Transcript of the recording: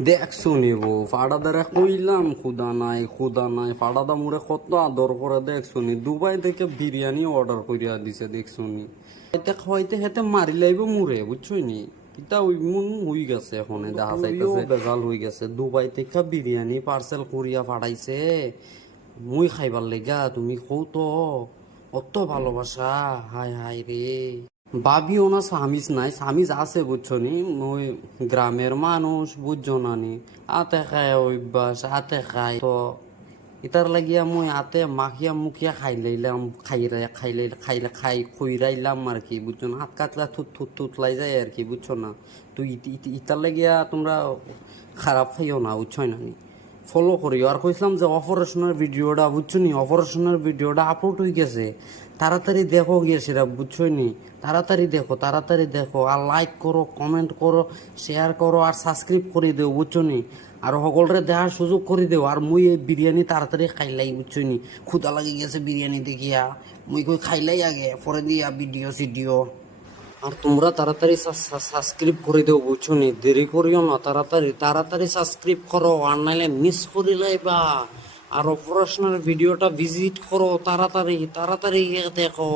দেখছো নিব ফাড়া দ্বারা কইলাম খুদা নাই ফাড়া দা মুড়ে কত আদর করে দেখছো নি দুবাই থেকে বিরিয়ানি অর্ডার করিয়া দিছে দেখছো নি খাইতে খাইতে হেতে মারি লাইব মুড়ে বুঝছো নি কিতা ওই মন হই গেছে এখন দেখা যাইতেছে বেজাল হই গেছে দুবাই থেকে বিরিয়ানি পার্সেল করিয়া পাঠাইছে মুই খাইবার লেগা তুমি কও তো অত ভালোবাসা হাই হাই রে ভাবিও না স্বামীজ নাই স্বামীজ আছে বুঝছো নি ওই গ্রামের মানুষ বুঝছো না নি আতে খায় অভ্যাস আতে খায় তো ইতার লাগিয়া মুই আতে মাখিয়া মুখিয়া খাইলাইলাম খাই খইরাইলাম আর কি বুঝছো না হাত কাতলা থুতলাই যায় আর কি বুঝছো না তো ইতার লাগিয়া তোমরা খারাপ খাইও না বুঝছো না নি ফলো করিও আর কইছিলাম যে অপারেশনের ভিডিওটা বুঝছো নি অপারেশনের ভিডিওটা আপলোড হয়ে গেছে তাড়াতাড়ি দেখো গিয়ে সেটা বুঝছো নি তাড়াতাড়ি দেখো আর লাইক করো কমেন্ট করো শেয়ার করো আর সাবস্ক্রাইব করে দেও বুঝছো নি আর সকলরে দেখার সুযোগ করে দেও আর মুই এই বিরিয়ানি তাড়াতাড়ি খাইলাই বুঝছো নি ক্ষুদা লাগি গেছে বিরিয়ানি দেখিয়া মুই কই খাইলাই আগে পরে দিয়া ভিডিও সিডিও আর তোমরা তাড়াতাড়ি সাবস্ক্রাইব করে দেও বুঝছো নি দেরি করিও না তাড়াতাড়ি সাবস্ক্রাইব করো আর নাইলে মিস করে লাইবা আর অপারেশনের ভিডিওটা ভিজিট করো তাড়াতাড়ি দেখো